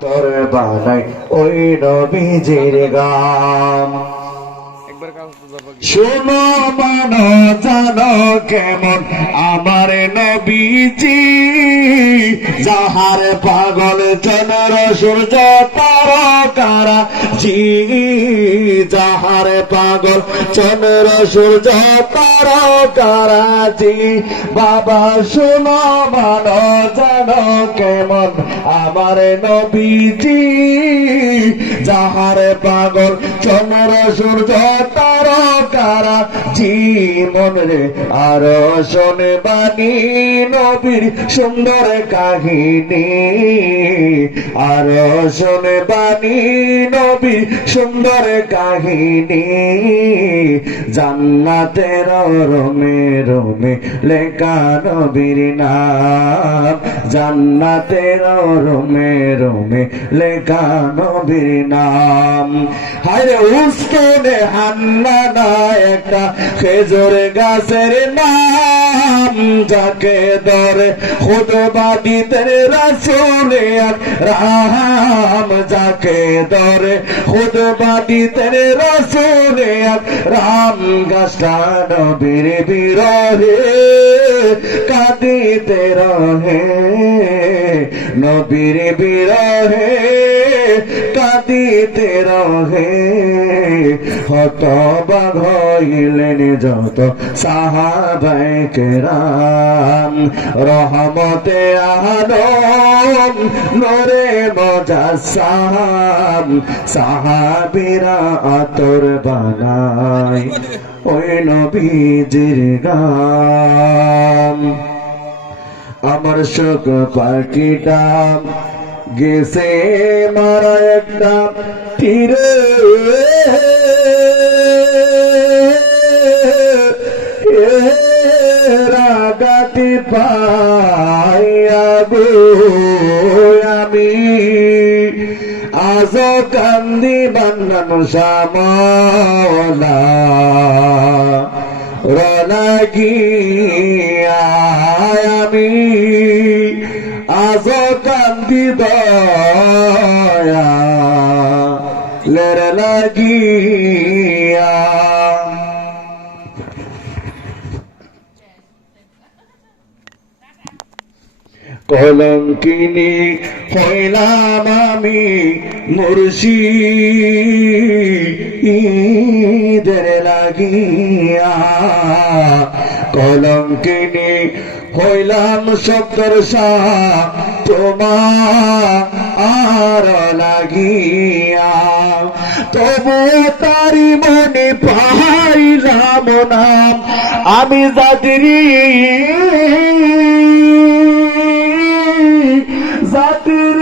তোর বানাই ওই নবীজির গান। শোনো মানো জানো কেমন আমার নবীজি যাহার পাগল চন্দ্র সূর্য তারকারা জি যাহার পাগল চন্দ্র সূর্য তারকারা জি বাবা শোনো মানো জানো কেমন আমার নবীজি। যাহার পাগল চন্দ্র, সূর্য তারকারা জীবন রে আর শোনে বাণী নবীর সুন্দর কাহিনী। আর শোনে বাণী নবীর সুন্দর কাহিনী। জান্নাতের রোমে রোমে লেখা নবীর নাম। জান্নাতের রোমে রোমে লেখা নবীর নাম হায়রে উস্কনে হান্না না একটা খেজুর গাছের নাম যাকে ধরে খুদবা দিতে রাসুলে রাম, যাকে ধরে খুদবা দিতে রাসুলে রাম। গাছটা নবীর বিরহে কাঁদিতে রহে, নবীর বিরহে কাঁদিতে রহে। হত বাঘ হইলেন যত সাহাবাই কেরাম। রহমতে আলম নরে মজাসাম। সাহাবিরা আতর বানাই ওই নবীজির গাম আমার শোক পাখিটা গেছে মারা একটা তীরে। রাগাতি পাইয়া গো আমি। আজ কান্দি বান্নান শ্যামলা। রলাগিয়া আমি। আজ কান্দি দয়া লের লাগিয়া। কলঙ্কিনী হইলাম আমি মুর্শিদের লাগিয়া কলঙ্কিনী হইলাম শব্দর তোমার লাগিয়া তবু তারি মনে পাইলাম নাম আমি যাত্রী জাতিরে